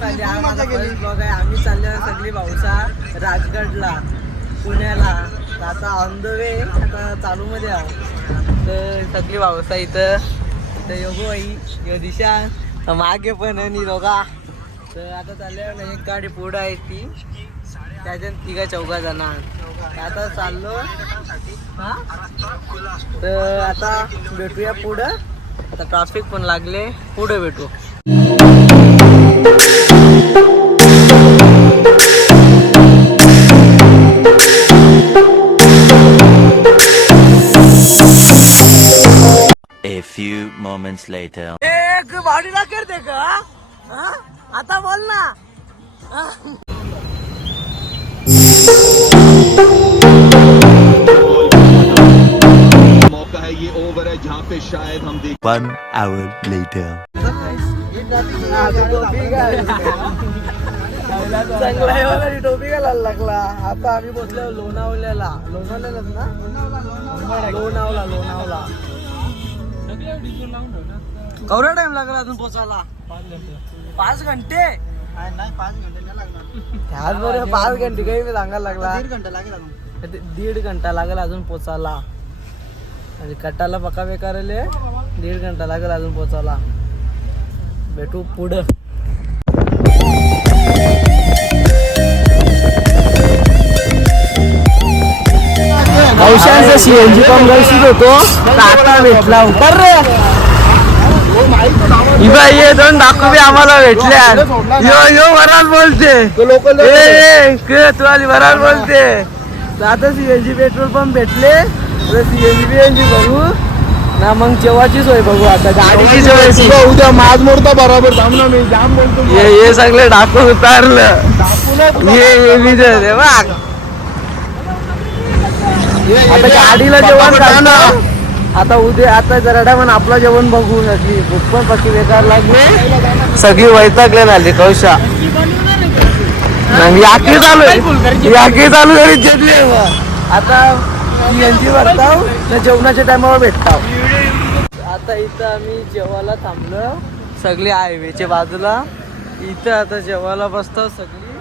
खाली आम्हाला ब्लॉग आहे. आम्ही चाललो सगळी भाऊसा राजगडला पुण्याला. आता ऑन द वे आता चालू मध्ये आहोत. तर सगळी भाऊसा इथं तर योगो आई यो दिशा मागे पण आणि दोघा. तर आता चालल्या एक गाडी पुढं आहे ती त्याच्यात 3-4 जण आता चाललो हा. तर आता भेटूया पुढं. आता ट्रॅफिक पण लागले पुढे भेटू. A few moments later. एक बॉडीला करते का हा? आता बोल ना. मौका है ये ओवर है जहाँ पे शायद हम देख 1 hour later. चांगला आहे मला टोपी घालायला लागला. आता आम्ही पोहोचलो लोणावल्याला. लोणावल्यालाच ना. लोणावला केवढा टाइम लागला अजून पोचायला? 5 घंटे नाही 5 घंटे नाही लागणार. त्याच बरोबर 5 घंटे काही मी सांगायला लागला. 1.5 घंटा लागेल अजून. 1.5 घंटा लागेल अजून पोचायला. आणि कटाला पका बेकारले 1.5 घंटा लागेल अजून पोचायला. भेटू पुढं. औषधांचा सीएनजी पंप गळशीत होतो आता भेटला. उतर रे इबा ये दोन डाकू बी आम्हाला भेटल्या. यो वराल बोलते तू आली वराल बोलते. आता सीएनजी पेट्रोल पंप भेटले. सीएनजी भरू ना मग जेवायची सोय बघू. आता गाडीची सोय उद्या माझ मोडता बरोबर थांबलो मी जाम बोलतो. हे सगळे डाकू उतारलं. हे विजय बघ. आता गाडीला जेवण घालणं. आता उद्या आता जरा पण आपलं जेवण बघू. सगळी भूक पण पक्की बेकार लागली. सगळी वैतागले झाली कौशा. याकी चालू घरी घेतली. आता यांची भरताव ना जेवणाच्या टायमावर भेटताव. आता इथं आम्ही जेवायला थांबलो सगळी हायवेच्या बाजूला. इथं आता जेवायला बसतो सगळी.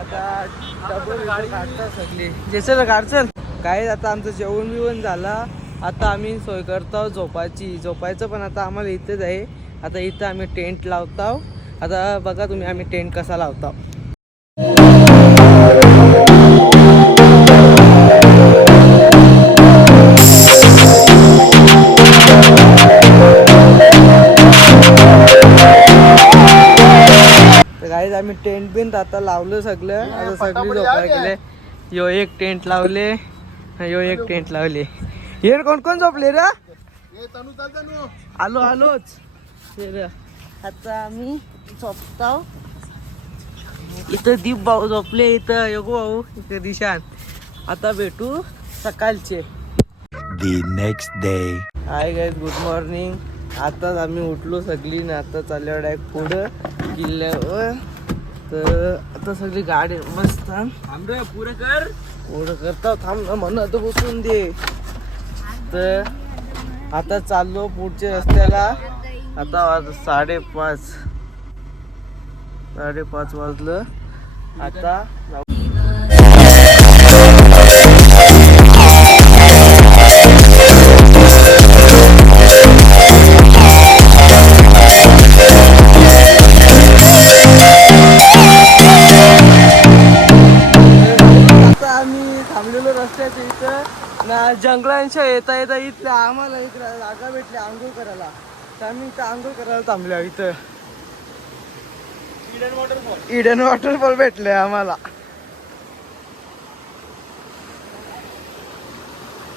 आता डबल काढतात सगळी जसं काढचल काय. आता आमचं जेवण बिवण झाला. आता आम्ही सोय करतो झोपायचं पण आता आम्हाला इथेच आहे. आता इथं आम्ही टेंट लावतो. आता बघा तुम्ही आम्ही टेंट कसा लावतो. गाईज आम्ही टेंट बिंट आता लावलं सगळं. आता सगळी झोपायला गेले. यो एक टेंट लावले. यो एक टेंट लावले. हे कोण कोण झोपले रे? आलोच. आता आम्ही झोपताव. इथं दीप भाऊ झोपले. इथं योगो भाऊ इथं दिशान. आता भेटू सकाळचे. The next day. Hi guys good morning. आताच आम्ही उठलो सगळी ना. आता चालल्यावर डायरेक्ट पुढं किल्ल्यावर. तर आता सगळी गाडी मस्त पुढं करता थांब म्हणत बसून दे. तर आता चाललो पुढच्या रस्त्याला. आता 5:30 वाजलं. आता आम्ही थांबलेलो रस्त्याच्या इथं ना. जंगलांच्या येता इथं आम्हाला एक जागा भेटली आंघोळ करायला. तर आम्ही इथं आंघोळ करायला थांबल्या. इथं इडन वॉटरफॉल भेटले आम्हाला.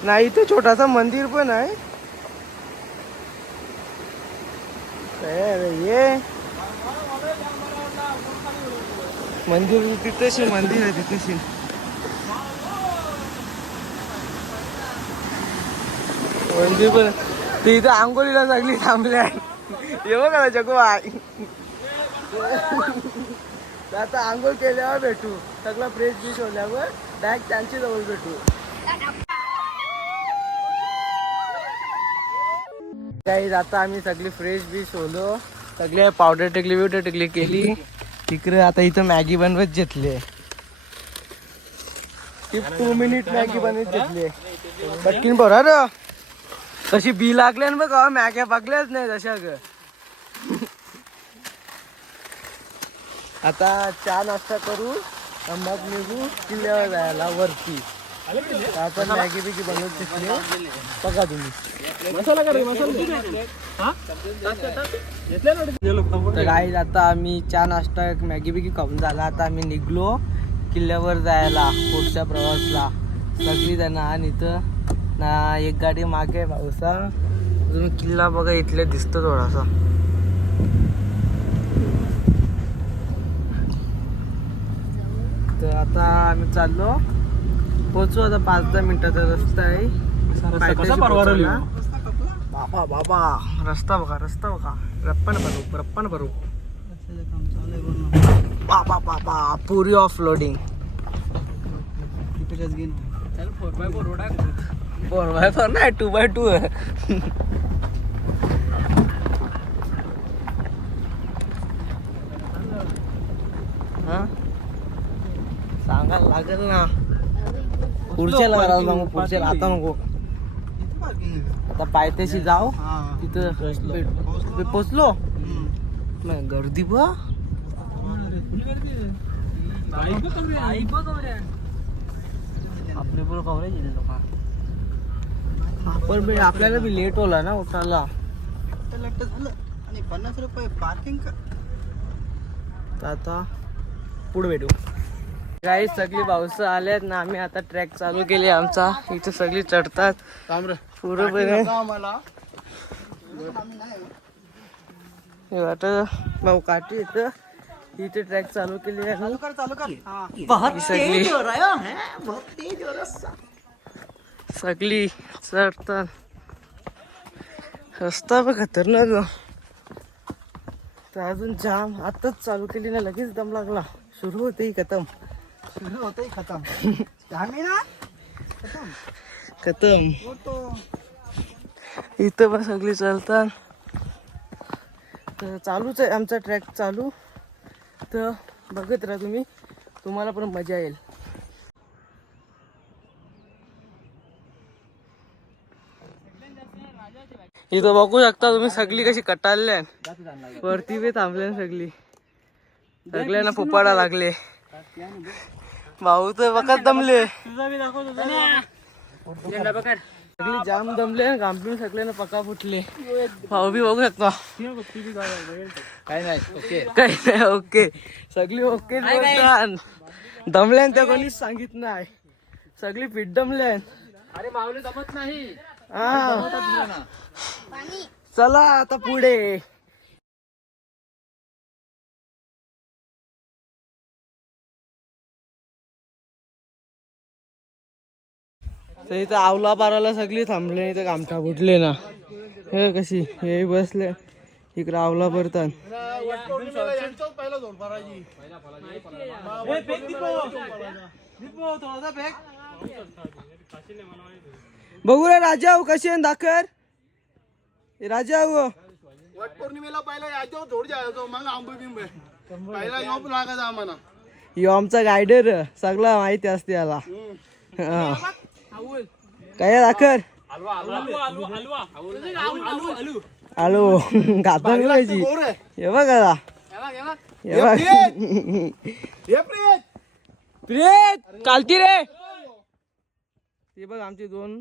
नाही इथं छोटासा मंदिर पण आहे. ये मंदिर तिथेशी मंदिर आहे तिथेशी. मंदिर पण ते इथं आंघोळीला सगळी थांबल्या. हे बघा जगू आहे. आता आंघोळ केल्यावर भेटू. सगळं फ्रेश बीश होल्यावर डायरेक्ट त्यांच्या जवळ भेटू. गाईज आता आम्ही सगळी फ्रेश बीश होलो. सगळे पावडर टेकली केली. तिकडे आता इथं मॅगी बनवत घेतली 2 मिनिट मॅगी बनवत घेतली पटकीन बरं तशी बी लागले ना बघ मॅग्या बघल्याच नाही तशा ग आता चहा नाश्ता करू मग निघू किल्ल्यावर जायला वरती आपण मॅगी बिगी बनवत घेतली बघा तुम्ही तर गाईज आता आम्ही चहा नाश्ता मॅगी बिगी खाऊन झाला आता आम्ही निघलो किल्ल्यावर जायला पुढच्या प्रवासला सगळी जण आणि इथं ना एक गाडी मागे पावसा तुम्ही किल्ला बघा इथले दिसतो थोडासा तर आता आम्ही चाललो पोहोचू आता 5-10 मिनिटाचा रस्ता आहे बाबा बाबा रस्ता बघा रप्पन भरू बाबा बाबा पुरी ऑफ लोडिंग 4x4 नाही 2x2 सांगायला लागेल ना पुढच्याला करायला नको पुढच्याला आता नको आता पायथ्याशी जाऊ तिथं पोचलो गर्दी बघ आपले बरोबर कव्हरेज येते लोक आपण आपल्याला बी लेट होला ना उठायला 50 रुपये पार्किंग आता पुढे भेटू काही सगळी पावसं आल्यात ना आम्ही आता ट्रॅक चालू केली आमचा इथे सगळी चढतात पूर्णपणे वाटत भाऊ काठी येतं इथे ट्रॅक चालू केली आहे सगळी चढतात रस्ता बघ खतरनाक तर अजून जाम आताच चालू केली ना लगेच दम लागला सुरू होते खतम खतम इथं पण सगळी चालतात तर चालूच आहे आमचा ट्रॅक चालू तर बघत राहा तुम्ही तुम्हाला पण मजा येईल इथं बघू शकता तुम्ही सगळी कशी कटाळल्या वरती बी थांबल्या सगळ्यांना फुपाडा लागले भाऊ तर बघत दमले सगळी जाम दमले घामटून सगळ्यांना पका फुटले भाऊ बी बघू शकता काही नाही ओके सगळी ओके दमल्यान त्या कोणीच सांगित नाही सगळी फिट दमल्यान अरे माऊली जमत नाही चला आता पुढे इथं आवला पाराला सगळी थांबले इथं गामठा फुटले ना हे कशी हे बसले इकडे आवला भरतात बघू रे राजा कशी दाखर राजा वट पौर्णिमेला पहिला यायचो थोडी जायचो मग आंबे बिंबे पहिला योप लागायचा आम्हाला यो आमचा गायडर सगळं माहिती असते याला काय दाखर आलो खाता पाहिजे हे बघा प्रियत कालती रे ते बघ आमचे 2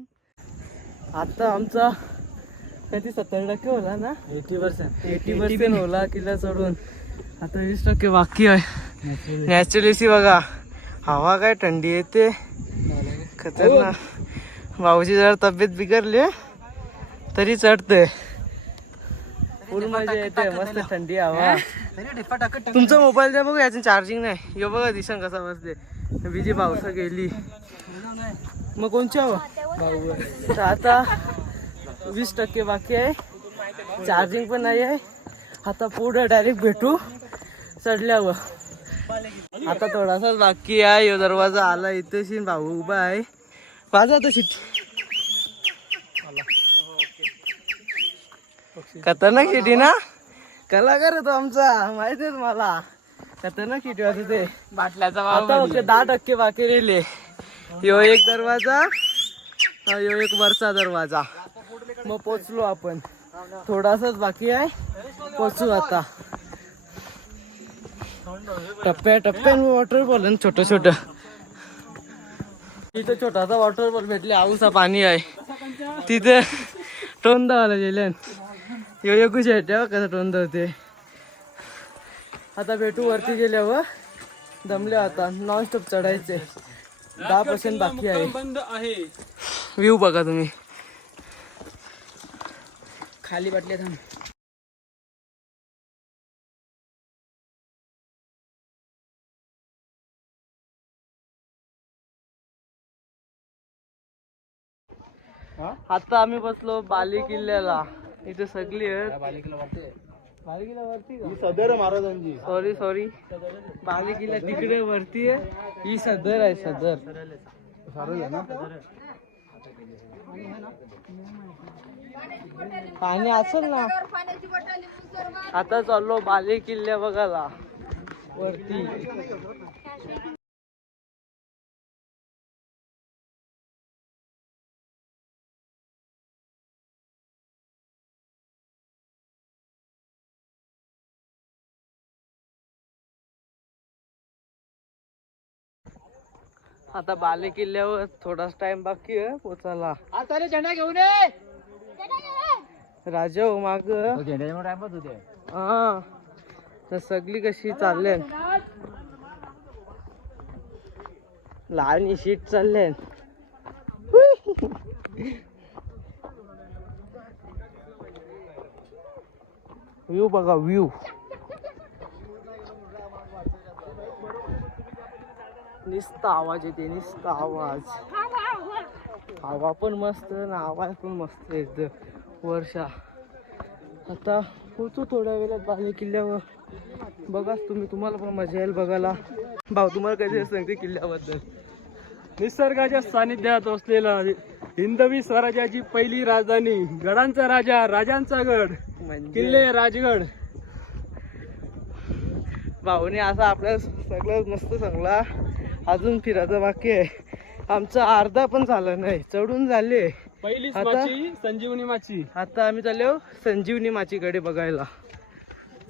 आता आमचा कधी 70% होला ना 80% होला किल्ला चढून आता 20% बाकी आहे नॅचरली बघा हवा काय थंडी येते खतरनाक भाऊची जरा तब्येत बिघडली तरी चढते फुल मजा येते मस्त थंडी हवा तुमचा मोबाईल द्या बघा याचं चार्जिंग नाही यो बघा दिसन कसा बसते बिजी पावसा गेली मग कोणच्या भाऊ तर आता 20% बाकी आहे चार्जिंग पण नाही आहे आता पुढे डायरेक्ट भेटू चढल्यावर आता थोडासाच बाकी आहे यो दरवाजा आला इथे भाऊ उभा आहे वाजा तशी खतरनाक शिटी ना कलाकार तो आमचा माहिती आहे मला खतरनाक किती होतं ते बाटल्याचा आता ओके 10% बाकी राहिले. यो एक दरवाजा, यो एक वरचा दरवाजा. मग पोचलो आपण. थोडासाच बाकी आहे, पोचू आता. टप्प्याटप्प्याने वॉटरफॉल आहे छोटं छोटं. इथं छोटासा वॉटरफॉल भेटले, आऊसा पाणी आहे. तिथे टोंद आला गेले. यो एकूच आहे कसं टोंद होते. आता भेटू वरती गेल्यावर. दमले आता, नॉनस्टॉप चढायचे. 10% बाकी आहे. बंद आहे. व्ह्यू बघा तुम्ही. खाली बाटल्या थांब. आता आम्ही बसलो बाली किल्ल्याला. इथे सगळी आहेत. बाली किल्ला वरती ही सदर आहे महाराजांची. सॉरी बाली किल्ला तिकडे वरती आहे. ही सदर आहे, सदर. पाणी असेल ना. आता चाललो बाली किल्ल्या बघायला वरती. आता बाले किल्ल्यावर थोडाच टाइम बाकी आहे पोचायला. आता झेंडा घेऊन ये. राजा हो माग. झेंड्याच्या टाइमच होते. हा तर सगळी कशी चालले. लहान शीट चालले. व्ह्यू बघा व्ह्यू. निस्ता आवाज येते, निस्ता आवाज. हवा पण मस्त ना, आवाज पण मस्त येत. वर्षा आता पोचू थोड्या वेळात बाले किल्ल्यावर. बघा तुम्हाला पण मजा येईल बघायला. भाऊ तुम्हाला कधी सांगते किल्ल्याबद्दल. निसर्गाच्या सानिध्यात असलेला हिंदवी स्वराज्याची पहिली राजधानी, गडांचा राजा, राजांचा गड, किल्ले राजगड. भाऊने असं आपल्या सगळं मस्त सांगला. अजून फिरायचं बाकी आहे. आमचं अर्धा पण झालं नाही, चढून झाले. पहिलीच आता- माची संजीवनी माची. आता आम्ही चाललो संजीवनी माचीकडे बघायला.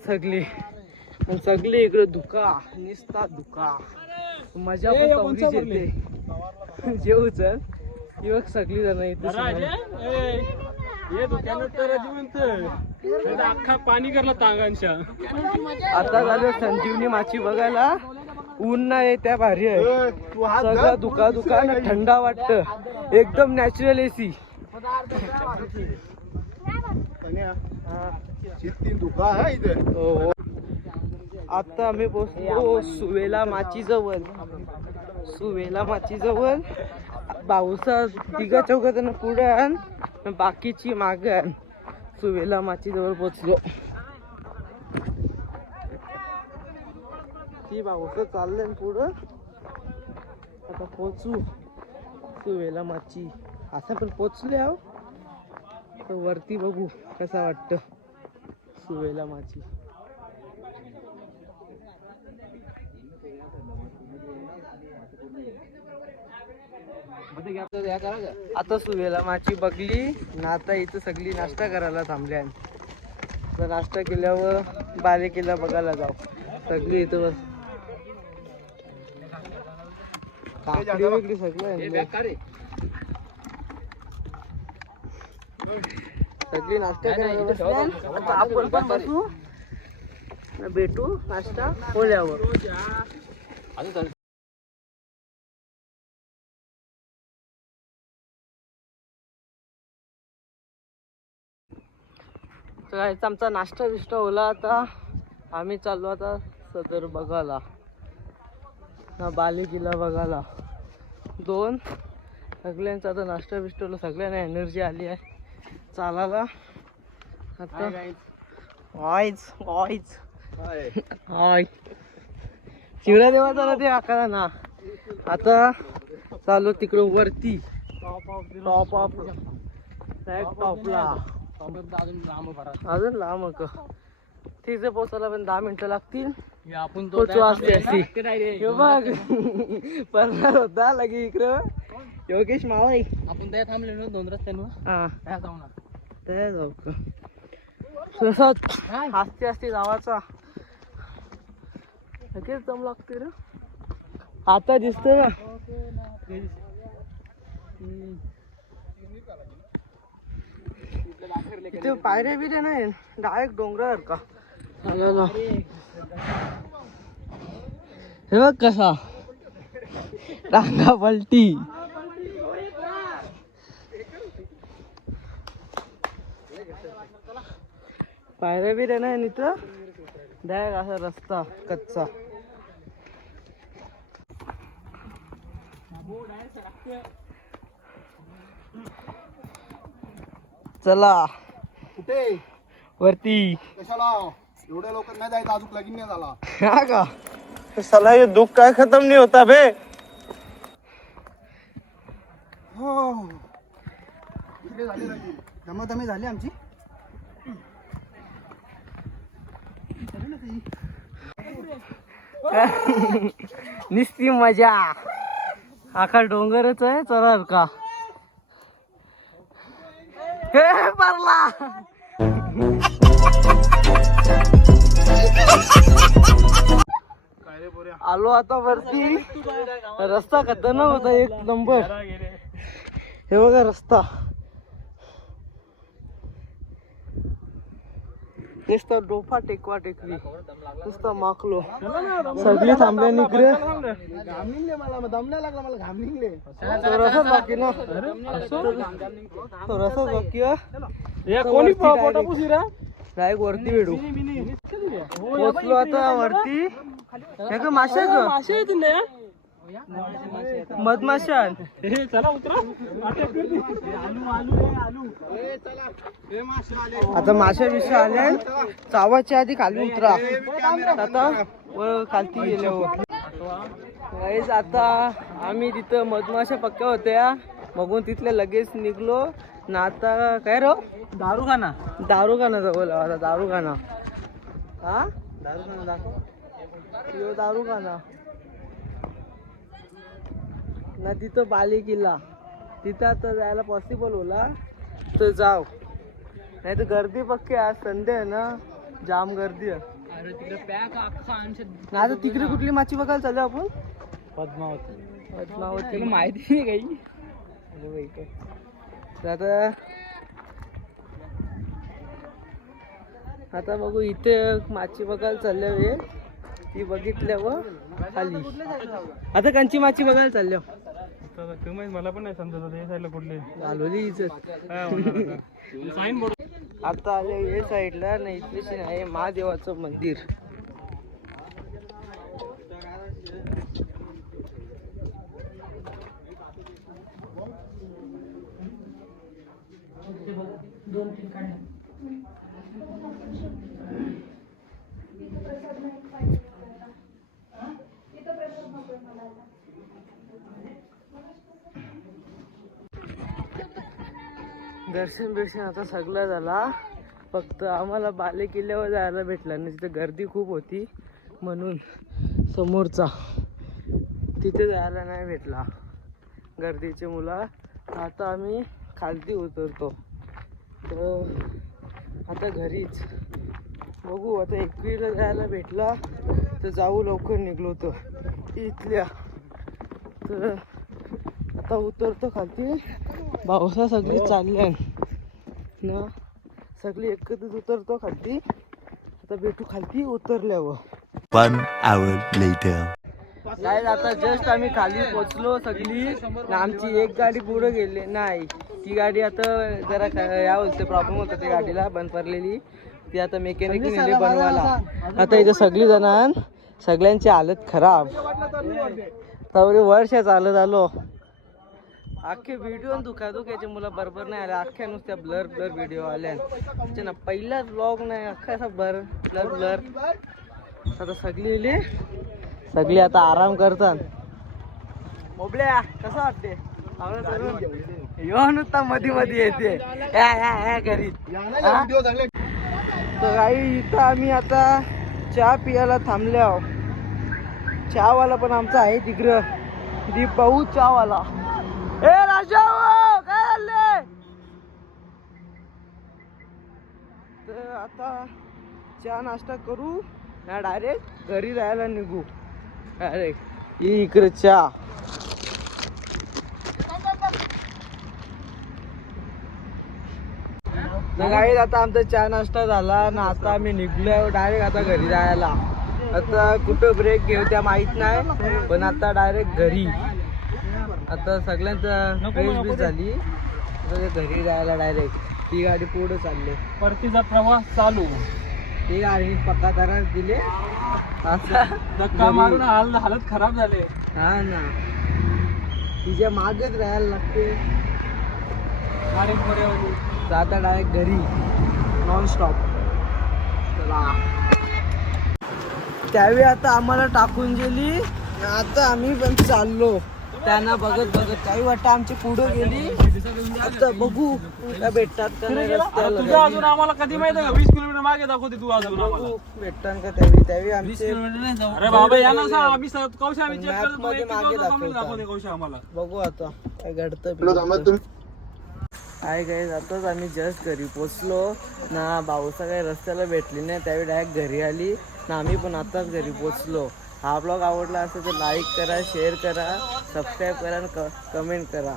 सगळी इकडे धुका, निस्ता धुका. मजा पण तेवढीच येते. जेऊ चल. युवक सगळी जण इथे हे दुकानात तर जिवंत अख्खा पाणी करला तांगांच्या. आता झालं संजीवनी माची बघायला. ऊन नाही त्या भारी आहे. तू हात सगळं दुका ना थंडा वाटत. एकदम नॅचरल एसी. धुका आहे इथे. हो. आता आम्ही पोहोचलो सुवेला माची जवळ. सुवेला माची जवळ. पावसा तिघा चौघा जण पुढे आण, बाकीची माग आण. सुवेला माची जवळ पोहोचलो. ती पावसा चालले पुढं. आता पोचू सुवेला माची. आता पण पोचले आहो. तर वरती बघू कसा वाटतं सुवेला माची. आता सुवेला माची बघली ना. आता इथं सगळी नाश्ता करायला थांबल्या. तर नाश्ता केल्यावर बाले किल्ला बघायला जाऊ. सगळी इथं बस. काकडी वेगळी सगळं सगळी नाश्ता करायला बसल्या. आता आपण पण बसू, भेटू नाश्ता खोल्यावर. तर आमचा नाश्ता बिष्टा होला. आता आम्ही चाललो आता सदर बघायला ना, बाले किल्ला बघायला. दोन सगळ्यांचा आता नाश्ता बिष्टा सगळ्यांना एनर्जी आली आहे चालायला. आता हाय चिवड्या देवाचा ना ते आकारा ना. आता चालू तिकडं वरती टॉप ऑफ टॉपला. अजून लांब तिथे पोहोचायला पण 10 मिनिटं लागतील. आपण तोच वाजते अशी हे बघ पडणार होता लगे इकडं योगेश मावई आपण त्या थांबले ना 2 रस्त्यांवर हा त्या जाऊन ते जाऊ का तसंच हसते असते गावाचा लगेच दम लागते रे आता दिसतोय का इथे पायऱ्या बिऱ्या नाही डायरेक्ट डोंगरावर का चालेल हे बघ कसा रांगा पलटी पायऱ्या बिऱ्या नाही इथं डायरेक्ट असा रस्ता कच्चा चला कुठे वरती कशाला एवढ्या लवकर नाही जायचं अजून लगीन नाही झाला हा का साला ये दुख काय खत्म नहीं होता बे हो इकडे झाली लगीन दमादमी झाली आमची निस्ती मजा आखा डोंगरच आहे चढार का हे परला आलो आता वरती रस्ता खतरनाक होता एक नंबर हे बघा रस्ता नुसता डोफा टेकवा टेकली नुसता माकलो सगळी थांबल्या निघले घाम निघले मला दम नाही लागला मला घाम निघले थोडासा बाकी ना थोडासा बाकी कोणी पोटा पुसिरा डायरेक्ट वरती भेटू पोचलो आता वरती हे का माशा ग मासे आहेत ना मधमाशा चला उतरा आता माशा बिशा आल्या चावाच्या आधी खाली उतरा आता खालती गेल्यावर गाईस आता आम्ही तिथं मधमाशा पक्क्या होत्या बघून तिथले लगेच निघलो ना आता काय रो दारू खाना जवळ आता दारू खाना हा दारू खाना दाखव दारू खाना ना तिथं बाली किल्ला तिथं आता जायला पॉसिबल होला तर जाव नाही तर गर्दी पक्की आज संडे आहे ना जाम गर्दी आहे ना आता तिकडे कुठली माची बघायला चालू आपण पद्मावती माहिती नाही काही आता बघू इथे माची बघायला चालल्या ती बघितल्यावर खाली आता कंची माची बघायला चालल्या मला पण नाही समजत हे साईडला कुठले घालवली इज्जत साईन बोर्ड आता आले हे साईडला नाही इथलेशी आहे महादेवाचं मंदिर दर्शन बिर्शन आता सगळं झाला फक्त आम्हाला बाले किल्ल्यावर जायला भेटलं नाही तिथे गर्दी खूप होती म्हणून समोरचा तिथे जायला नाही भेटला गर्दीचे मुलं आता आम्ही खालती उतरतो तर आता घरीच बघू आता एकवीला जायला भेटला तर जाऊ लवकर निघलो तर इथल्या तर आता उतरतो खालती पावसा सगळी चालल्या ना सगळी एकत्रच उतरतो खालती आता भेटू खालती उतरल्यावर 1 hour later. काय आता जस्ट आम्ही खाली पोचलो सगळी आमची एक गाडी पुढे गेली नाही ती गाडी आता जरा या बोलते प्रॉब्लेम होता त्या गाडीला बंद पडलेली ती आता मेकॅनिक नेली बनवायला आता इथे सगळी जण सगळ्यांची हालत खराब तवरी वर्ष चालत आलो अख्खे व्हिडिओ दुखायचे मुलं बरोबर नाही आले अख्ख्या नुसत्या ब्लर ब्लर व्हिडिओ आल्या ना पहिलाच ब्लॉग नाही अख्खा असा ब्लर ब्लर आता सगळी आता आराम करतात मोबल्या कसं वाटते यो नुसता मध्ये मध्ये येते करीत तर काही इथं आम्ही आता चहा पियाला थांबल्या. चहावाला पण आमचा आहे तिकडं. दीप भाऊ चहावाला. ए राजा काय झाले? तर आता चहा नाश्ता करू ना डायरेक्ट घरी जायला निघू. डायरेक्ट इकडे चहा. तर गाईज आता आमचा चहा नाश्ता झाला ना. आता आम्ही निघलो डायरेक्ट आता घरी जायला. आता कुठं ब्रेक घेऊ त्या माहित नाही, पण आता डायरेक्ट घरी. आता सगळ्यांचा फ्रेश बी झाली. आता घरी जायला डायरेक्ट. ती गाडी पुढे चालली. परतीचा प्रवास चालू. ती गाडी पक्का करायला दिले. आता धक्का मारून हालत खराब झाले. हा ना, तिच्या मागेच राहायला लागते. तर आता डायरेक्ट घरी नॉन स्टॉप. चला त्यावेळी आता आम्हाला टाकून गेली. आता आम्ही पण चाललो त्यांना बघत बघत. काही वाटतं आमची पुढं गेली. आता बघू काय भेटतात का नाही रस्त्याला. तुझं अजून आम्हाला कधी माहिती का 20 किलोमीटर मागे दाखवते तू अजून आम्हाला. बघू भेटतात का त्यावेळी आमचे अरे बाबा या ना सांग आम्ही कौशा आम्ही चेक मॅप करतो मध्ये मागे दाखवतात. दाखवते कौशा आम्हाला. बघू आता काय घडतं. काय काय आताच आम्ही जस्ट घरी पोचलो ना. भाऊसा काही रस्त्याला भेटली नाही. त्यावेळी डायरेक्ट घरी आली ना. आम्ही पण आताच घरी पोचलो. हा ब्लॉग आवडला असेल तर लाईक करा, शेअर करा, सबस्क्राईब करा आणि कमेंट करा.